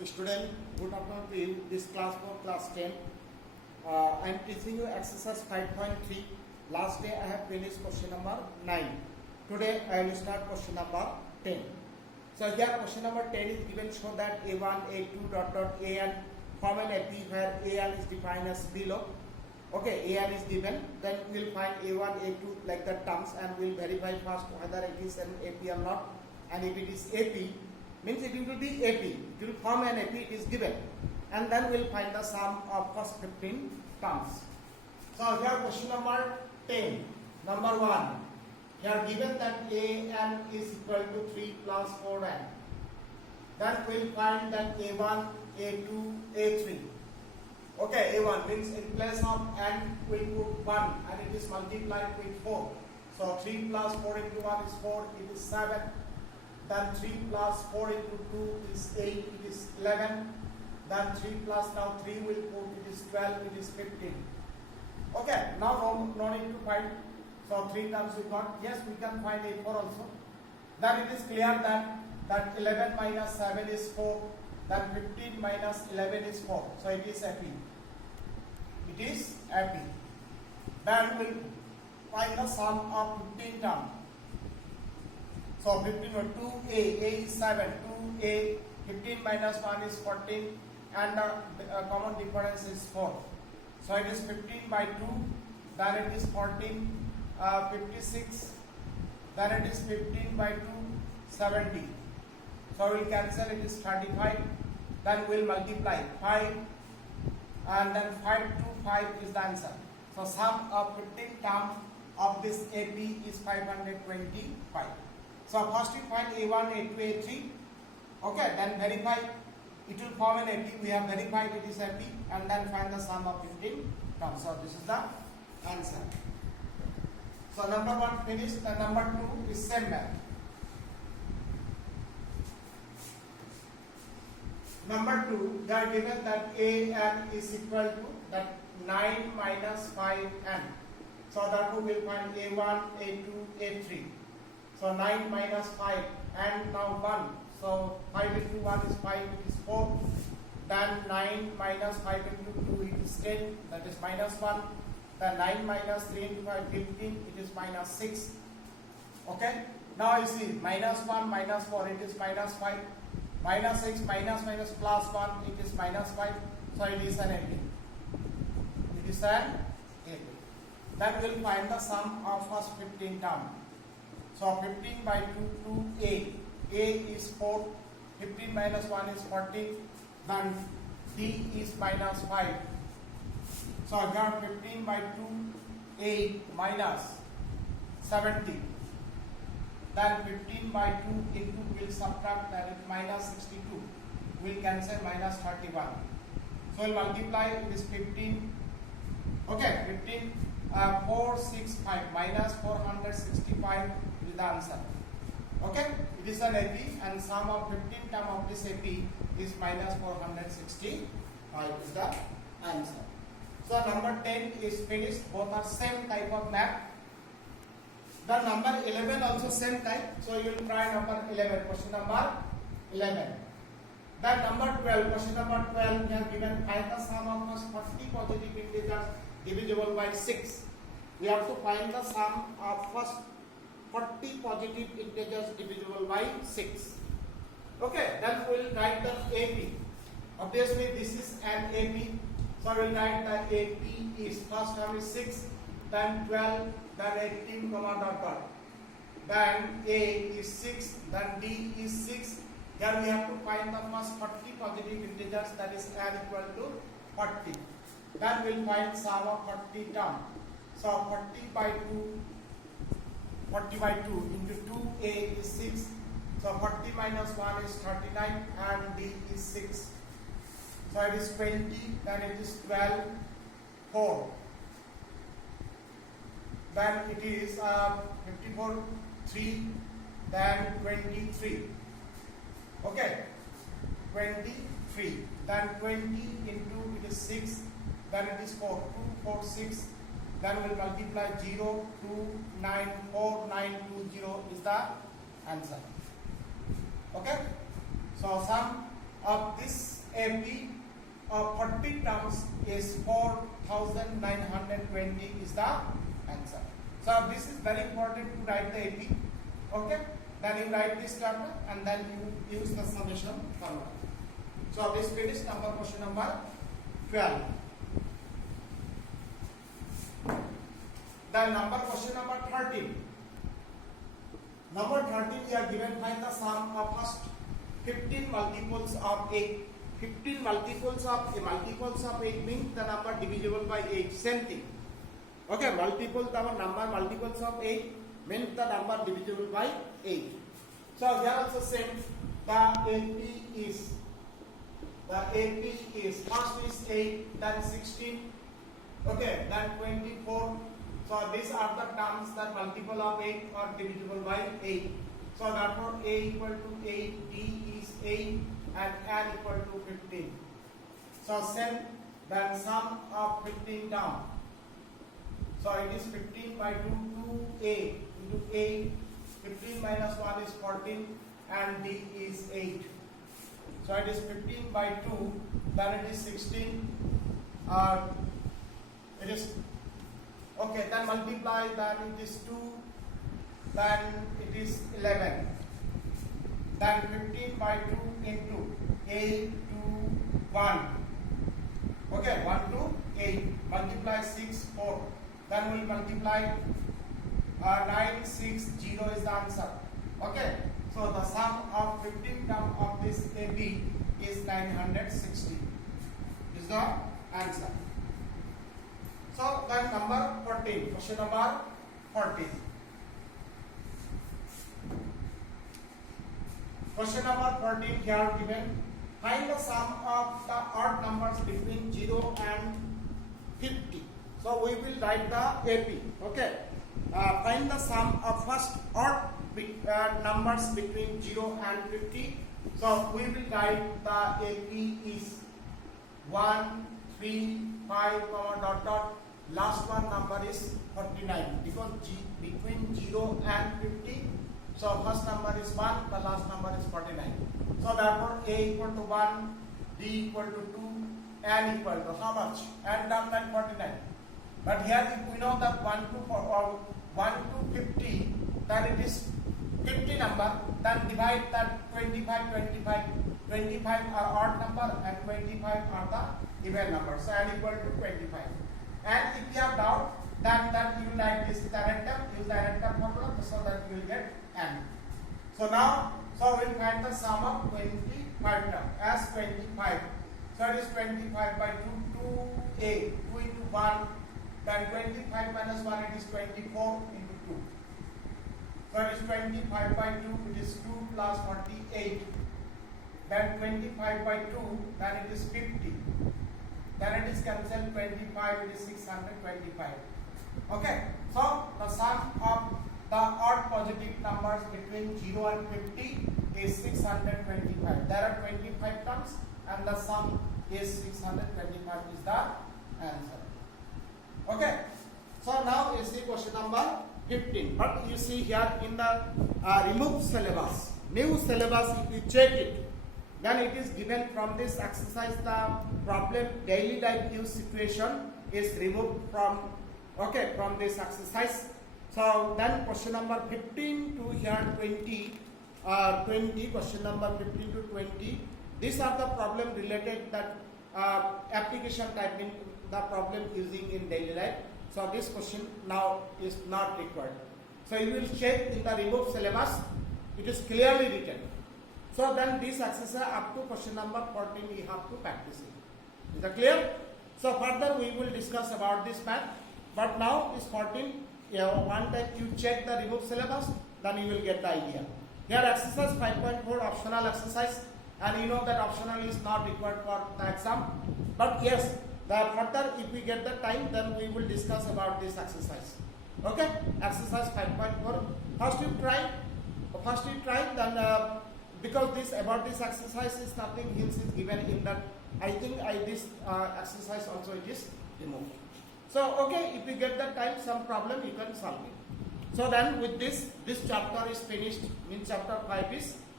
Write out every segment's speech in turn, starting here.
Student, good afternoon to you. This class for class 10. I am teaching you exercise 5.3. Last day I have finished question number 9. Today I will start question number 10. So here question number 10 is given, show that A1, A2 dot dot AN form an AP where AN is defined as below. Okay, AN is given, then we will find A1, A2 like the terms and we will verify first whether it is an AP or not. And if it is AP, means it will be AP, it will form an AP, it is given, and then we will find the sum of first 15 terms. So here question number 10, number 1, here given that AN is equal to 3 plus 4n, then we will find that A1, A2, A3. Okay, A1 means in place of n we put 1 and it is multiplied with 4. So 3 plus 4 into 1 is 4, it is 7. Then 3 plus 4 into 2 is 8, it is 11. Then 3 plus now 3 will put, it is 12, it is 15. Okay, now no need to find. So 3 terms we got. Yes, we can find A4 also. Then it is clear that 11 minus 7 is 4. Then 15 minus 11 is 4. So it is AP. It is AP. Then we will find the sum of 15 terms. So 15 or 2A, A is 7, 2A, 15 minus 1 is 14 and the common difference is 4. So it is 15 by 2, then it is 14, 56, then it is 15 by 2, 70. So we will cancel, it is 35, then we will multiply 5 and then 5 to 5 is the answer. So sum of 15 terms of this AP is 525. So first we find A1, A2, A3. Okay, then verify. It will form an AP. We have verified it is AP, and then find the sum of 15 terms. So this is the answer. So number 1 finished. And number 2 is same math. Number 2, they are given that AN is equal to that 9 minus 5n. So therefore we will find A1, A2, A3. So 9 minus 5 and now 1. So 5 into 1 is 5, it is 4. Then 9 minus 5 into 2, it is 10, that is minus 1. Then 9 minus 3 into 5, 15, it is minus 6. Okay. Now you see minus 1, minus 4, it is minus 5. Minus 6, minus minus plus 1, it is minus 5. So it is an AP. It is an AP. Then we will find the sum of first 15 terms. So 15 by 2, 2A. A is 4. 15 minus 1 is 14. Then D is minus 5. So here 15 by 2, 8 minus 70. Then 15 by 2 into will subtract, that is minus 62. Will cancel minus 31. So we'll multiply, it is 15. Okay, 15, 465 minus 465 is the answer. Okay, it is an AP and sum of 15 term of this AP is minus 465 is the answer. So number 10 is finished. Both are same type of math. The number 11 also same type. So you will try number 11. Question number 11. Then number 12. Question number 12 we have given find the sum of first 40 positive integers divisible by 6. We have to find the sum of first 40 positive integers divisible by 6. Okay, then we will write the AP. Obviously this is an AP. So we will write the AP is first term is 6, then 12, then 18, comma dot dot. Then A is 6, then D is 6. Here we have to find the first 40 positive integers, that is n equal to 40. Then we will find sum of 40 term. So 40 by 2 into 2A is 6. So 40 minus 1 is 39 and D is 6. So it is 20, then it is 12, 4. Then it is 54, 3, then 23. Okay, 23. Then 20 into it is 6, then it is 4, 2, 4, 6. Then we will multiply 0, 2, 9, 4, 9, 2, 0 is the answer. Okay. So sum of this AP of 40 terms is 4920 is the answer. So this is very important to write the AP. Okay, then you write this chapter and then you use the summation formula. So this finished question number 12. Then question number 13. Number 13 we are given find the sum of first 15 multiples of 8. 15 multiples of 8 means the number divisible by 8. Same thing. Okay, multiples of 8 means the number divisible by 8. So here also same. The AP is first is 8, then 16, okay, then 24. So these are the terms that multiple of 8 are divisible by 8. So therefore A equal to 8, D is 8 and N equal to 15. So send then sum of 15 down. So it is 15 by 2, 2A into 8. 15 minus 1 is 14 and D is 8. So it is 15 by 2, then it is 16. It is okay, then multiply, then it is 2, then it is 11. Then 15 by 2 into 8 to 1. Okay, 1 to 8. Multiply 6, 4. Then we will multiply 9, 6, 0 is the answer. Okay, so the sum of 15 term of this AB is 960. Is the answer. So then number 14, question number 14. Question number 14 here given. Find the sum of the odd numbers between 0 and 50. So we will write the AP. Okay. Find the sum of first odd numbers between 0 and 50. So we will write the AP is 1, 3, 5, dot dot. Last one number is 49 because between 0 and 50. So first number is 1, the last number is 49. So therefore A equal to 1, D equal to 2, N equal to how much? N term like 49. But here if we know that 1 to 50, then it is 50 number, then divide that 25, 25. 25 are odd number and 25 are the even number. So N equal to 25. And if you have doubt, then you like this random, use the random formula so that you will get N. So now, so we will find the sum of 25 term as 25. So it is 25 by 2, 2A, 2 into 1, then 25 minus 1, it is 24 into 2. So it is 25 by 2, it is 2 plus 48. Then 25 by 2, then it is 50. Then it is cancelled 25, it is 625. Okay, so the sum of the odd positive numbers between 0 and 50 is 625. There are 25 terms and the sum is 625 is the answer. Okay, so now you see question number 15. But you see here in the remove syllabus, new syllabus, if you check it, then it is given from this exercise the problem daily life use situation is removed from from this exercise. So then question number 15 to here 20, question number 15 to 20, these are the problem related that application type in the problem using in daily life. So this question now is not required. So you will check in the remove syllabus, it is clearly written. So then this exercise up to question number 14 we have to practice it. Is that clear? So further we will discuss about this math. But now is 14. One time you check the remove syllabus, then you will get the idea. Here exercise 5.4 optional exercise, and you know that optional is not required for the exam. But yes, the further if we get the time, then we will discuss about this exercise. Okay, exercise 5.4. First you try, then because this about this exercise is nothing else is given in that. I think this exercise also it is removed. So okay, if you get the time, some problem you can solve it. So then with this chapter is finished, means chapter 5 is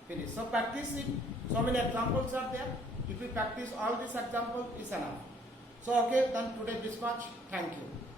finish. So practice it. So many examples are there. If you practice all these examples, is enough. So okay, then today this much. Thank you.